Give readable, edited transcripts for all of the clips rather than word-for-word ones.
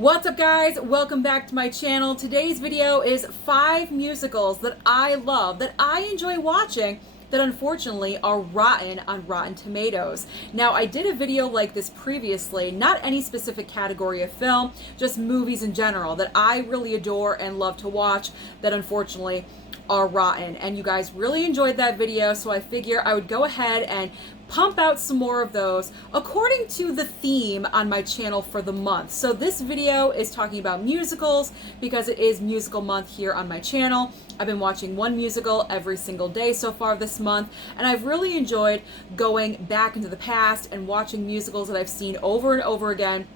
What's up, guys? Welcome back to my channel. Today's video is 5 musicals that I love, that I enjoy watching, that unfortunately are rotten on Rotten Tomatoes. Now, I did a video like this previously, not any specific category of film, just movies in general that I really adore and love to watch that unfortunately are rotten. And you guys really enjoyed that video, so I figure I would go ahead and pump out some more of those according to the theme on my channel for the month. So this video is talking about musicals because it is musical month here on my channel. I've been watching one musical every single day so far this month, and I've really enjoyed going back into the past and watching musicals that I've seen over and over again,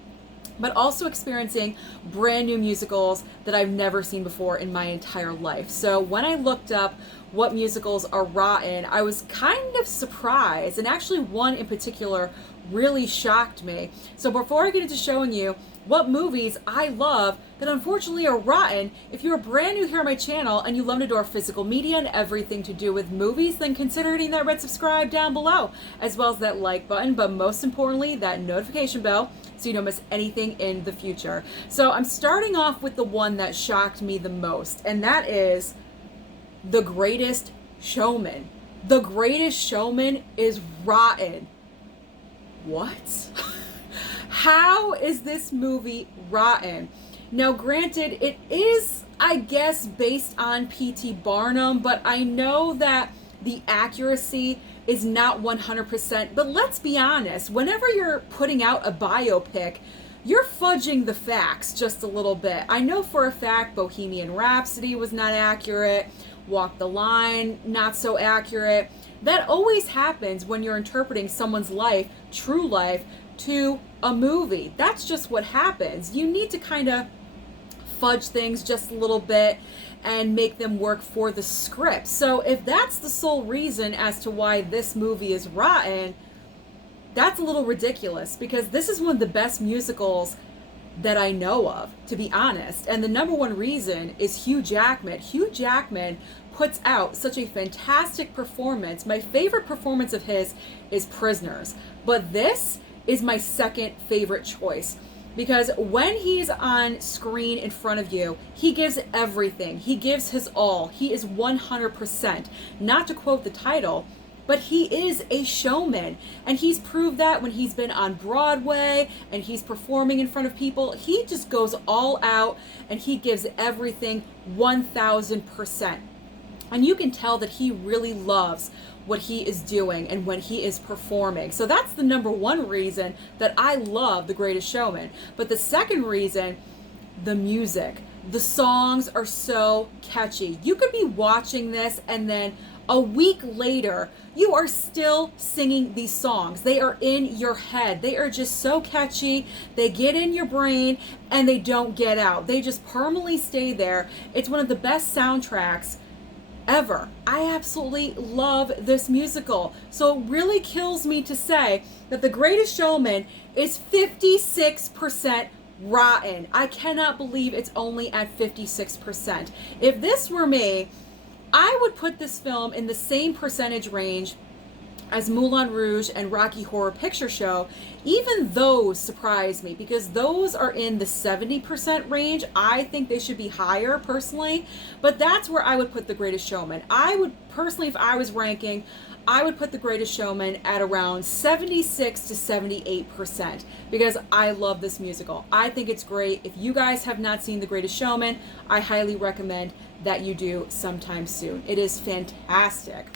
but also experiencing brand new musicals that I've never seen before in my entire life. So when I looked up what musicals are rotten, I was kind of surprised, and actually one in particular really shocked me. So before I get into showing you what movies I love that unfortunately are rotten, if you're brand new here on my channel and you love to adore physical media and everything to do with movies, then consider hitting that red subscribe down below, as well as that like button, but most importantly, that notification bell so you don't miss anything in the future. So I'm starting off with the one that shocked me the most, and that is The Greatest Showman. The Greatest Showman is rotten. What? How is this movie rotten? Now, granted, it is, I guess, based on P.T. Barnum, but I know that the accuracy is not 100%. But let's be honest, whenever you're putting out a biopic, you're fudging the facts just a little bit. I know for a fact Bohemian Rhapsody was not accurate. Walk the Line, not so accurate. That always happens when you're interpreting someone's life, true life, to a movie. That's just what happens. You need to kind of fudge things just a little bit and make them work for the script. So if that's the sole reason as to why this movie is rotten, that's a little ridiculous, because this is one of the best musicals that I know of, to be honest. And the number one reason is Hugh Jackman. Hugh Jackman puts out such a fantastic performance. My favorite performance of his is Prisoners, but this is my second favorite choice, because when he's on screen in front of you, he gives everything. He gives his all. He is 100%. Not to quote the title, but he is a showman, and he's proved that when he's been on Broadway and he's performing in front of people. He just goes all out and he gives everything 1000%. And you can tell that he really loves what he is doing and when he is performing. So that's the number one reason that I love The Greatest Showman. But the second reason, the music. The songs are so catchy. You could be watching this and then a week later, you are still singing these songs. They are in your head. They are just so catchy. They get in your brain and they don't get out. They just permanently stay there. It's one of the best soundtracks ever. I absolutely love this musical. So it really kills me to say that The Greatest Showman is 56% rotten. I cannot believe it's only at 56%. If this were me, I would put this film in the same percentage range as Moulin Rouge and Rocky Horror Picture Show. Even those surprise me, because those are in the 70% range. I think they should be higher personally, but that's where I would put The Greatest Showman. I would personally, if I was ranking, I would put The Greatest Showman at around 76 to 78%, because I love this musical. I think it's great. If you guys have not seen The Greatest Showman, I highly recommend that you do sometime soon. It is fantastic.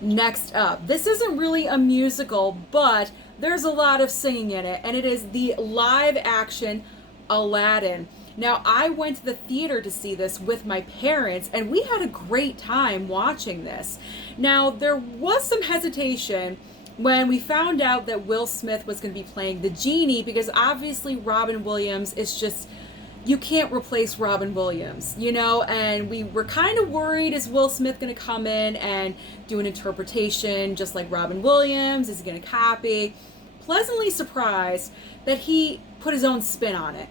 Next up, this isn't really a musical, but there's a lot of singing in it, and it is the live action Aladdin. Now, I went to the theater to see this with my parents, and we had a great time watching this. Now, there was some hesitation when we found out that Will Smith was going to be playing the genie, because obviously Robin Williams is just, you can't replace Robin Williams, you know, and we were kind of worried, is Will Smith going to come in and do an interpretation just like Robin Williams? Is he going to copy? Pleasantly surprised that he put his own spin on it.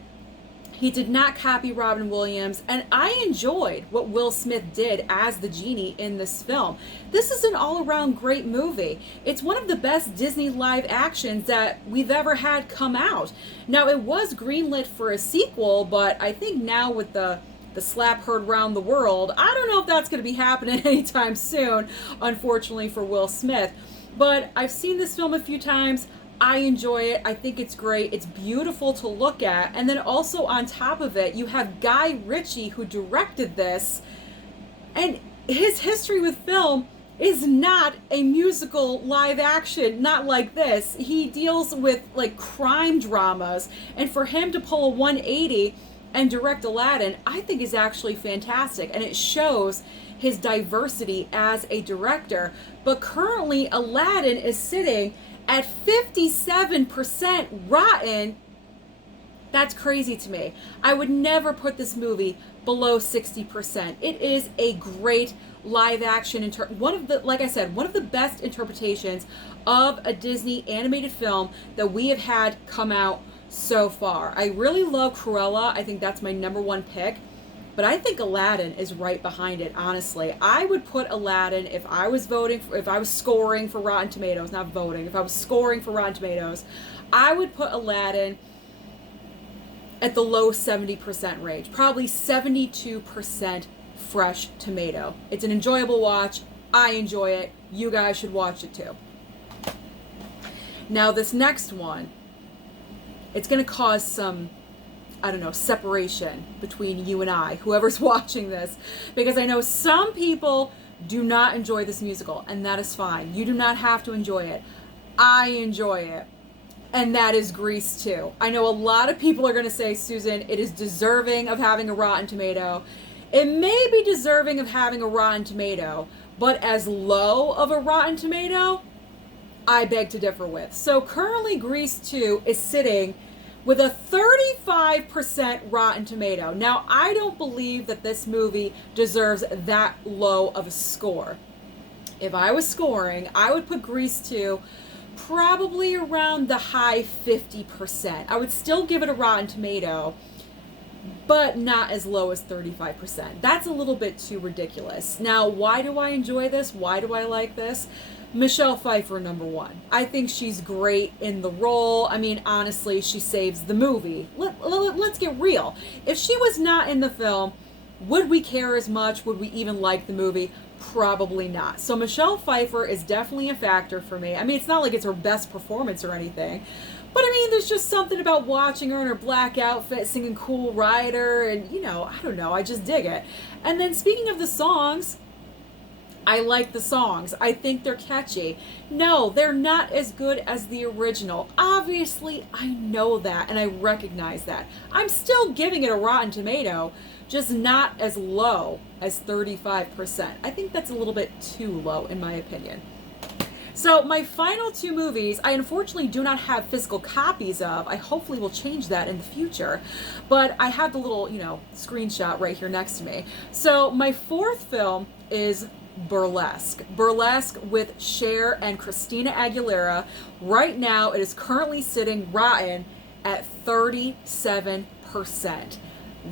He did not copy Robin Williams, and I enjoyed what Will Smith did as the genie in this film. This is an all-around great movie. It's one of the best Disney live actions that we've ever had come out. Now, it was greenlit for a sequel, but I think now with the slap heard round the world, I don't know if that's going to be happening anytime soon, unfortunately for Will Smith. But I've seen this film a few times. I enjoy it. I think it's great. It's beautiful to look at. And then also on top of it, you have Guy Ritchie, who directed this. And his history with film is not a musical live action, not like this. He deals with like crime dramas. And for him to pull a 180 and direct Aladdin, I think is actually fantastic. And it shows his diversity as a director. But currently, Aladdin is sitting at 57% rotten. That's crazy to me. I would never put this movie below 60%. It is a great live action, like I said, one of the best interpretations of a Disney animated film that we have had come out so far. I really love Cruella. I think that's my #1 pick. But I think Aladdin is right behind it, honestly. I would put Aladdin, if I was scoring for Rotten Tomatoes, not voting, if I was scoring for Rotten Tomatoes, I would put Aladdin at the low 70% range, probably 72% fresh tomato. It's an enjoyable watch. I enjoy it. You guys should watch it too. Now this next one, it's going to cause some, I don't know, separation between you and I, whoever's watching this, because I know some people do not enjoy this musical, and that is fine. You do not have to enjoy it. I enjoy it, and that is Grease 2. I know a lot of people are going to say, Susan, it is deserving of having a Rotten Tomato. It may be deserving of having a Rotten Tomato, but as low of a Rotten Tomato, I beg to differ with. So currently Grease 2 is sitting with a 35% Rotten Tomato. Now, I don't believe that this movie deserves that low of a score. If I was scoring, I would put Grease 2 probably around the high 50%. I would still give it a Rotten Tomato, but not as low as 35%. That's a little bit too ridiculous. Now, why do I enjoy this? Why do I like this? Michelle Pfeiffer, #1. I think she's great in the role. I mean, honestly, she saves the movie. Let's get real. If she was not in the film, would we care as much? Would we even like the movie? Probably not. So Michelle Pfeiffer is definitely a factor for me. I mean, it's not like it's her best performance or anything, but I mean, there's just something about watching her in her black outfit singing Cool Rider, and I don't know, I just dig it. And then speaking of the songs, I like the songs. I think they're catchy. No, they're not as good as the original. Obviously, I know that and I recognize that. I'm still giving it a Rotten Tomato, just not as low as 35%. I think that's a little bit too low in my opinion. So my final two movies, I unfortunately do not have physical copies of. I hopefully will change that in the future. But I have the little, screenshot right here next to me. So my fourth film is Burlesque. Burlesque with Cher and Christina Aguilera. Right now, it is currently sitting rotten at 37%.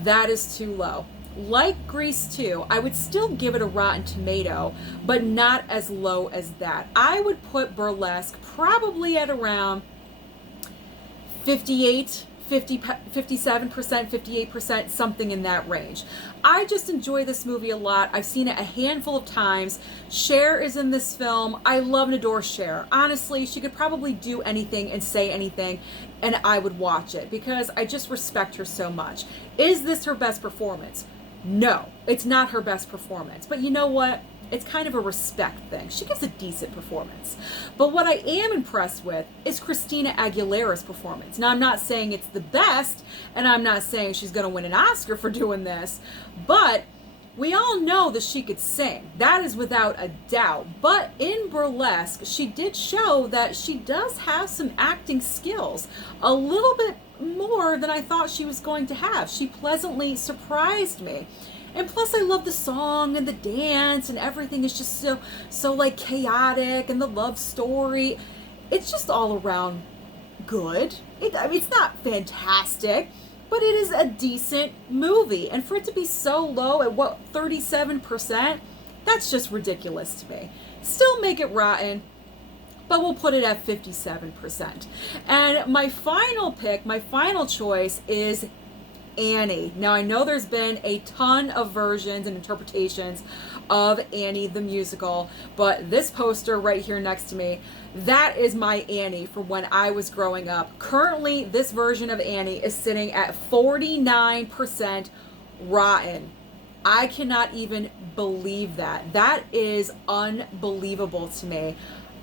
That is too low. Like Grease 2, I would still give it a Rotten Tomato, but not as low as that. I would put Burlesque probably at around 57%, 58%, something in that range. I just enjoy this movie a lot. I've seen it a handful of times. Cher is in this film. I love and adore Cher. Honestly, she could probably do anything and say anything, and I would watch it because I just respect her so much. Is this her best performance? No, it's not her best performance. But you know what? It's kind of a respect thing. She gives a decent performance. But what I am impressed with is Christina Aguilera's performance. Now, I'm not saying it's the best, and I'm not saying she's going to win an Oscar for doing this, but we all know that she could sing. That is without a doubt. But in Burlesque, she did show that she does have some acting skills. A little bit more than I thought she was going to have. She pleasantly surprised me. And plus I love the song and the dance and everything is just so like chaotic, and the love story. It's just all around good. I mean, it's not fantastic, but it is a decent movie. And for it to be so low at what, 37%, that's just ridiculous to me. Still make it rotten, but we'll put it at 57%. And my final pick, my final choice is Annie. Now I know there's been a ton of versions and interpretations of Annie the musical, but this poster right here next to me, that is my Annie from when I was growing up. Currently, this version of Annie is sitting at 49% rotten. I cannot even believe that. That is unbelievable to me.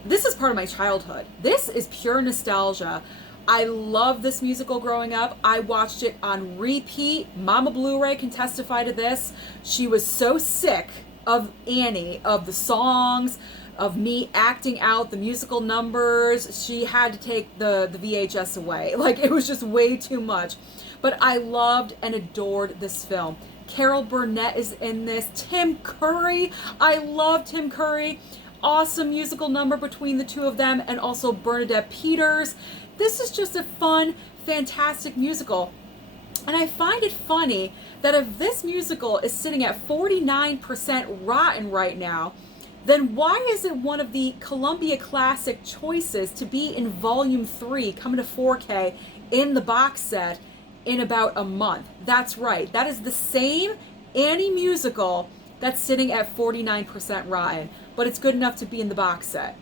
This is part of my childhood. This is pure nostalgia. I love this musical growing up. I watched it on repeat. Mama Blu-ray can testify to this. She was so sick of Annie, of the songs, of me acting out the musical numbers. She had to take the VHS away. Like, it was just way too much. But I loved and adored this film. Carol Burnett is in this. Tim Curry. I love Tim Curry. Awesome musical number between the two of them, and also Bernadette Peters. This is just a fun, fantastic musical. And I find it funny that if this musical is sitting at 49% rotten right now, then why is it one of the Columbia Classic choices to be in Volume 3, coming to 4K in the box set in about a month? That's right. That is the same Annie musical that's sitting at 49% rotten, but it's good enough to be in the box set.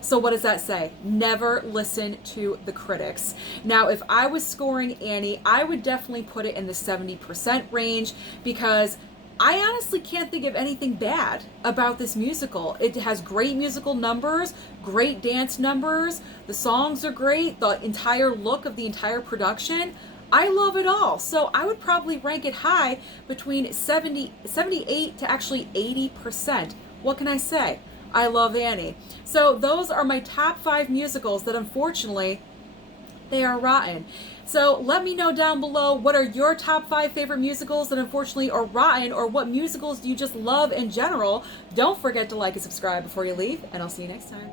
So what does that say? Never listen to the critics. Now, if I was scoring Annie, I would definitely put it in the 70% range, because I honestly can't think of anything bad about this musical. It has great musical numbers, great dance numbers, the songs are great, the entire look of the entire production. I love it all. So I would probably rank it high between 78 to actually 80%. What can I say? I love Annie. So those are my top 5 musicals that unfortunately they are rotten. So let me know down below, what are your top 5 favorite musicals that unfortunately are rotten, or what musicals do you just love in general? Don't forget to like and subscribe before you leave, and I'll see you next time.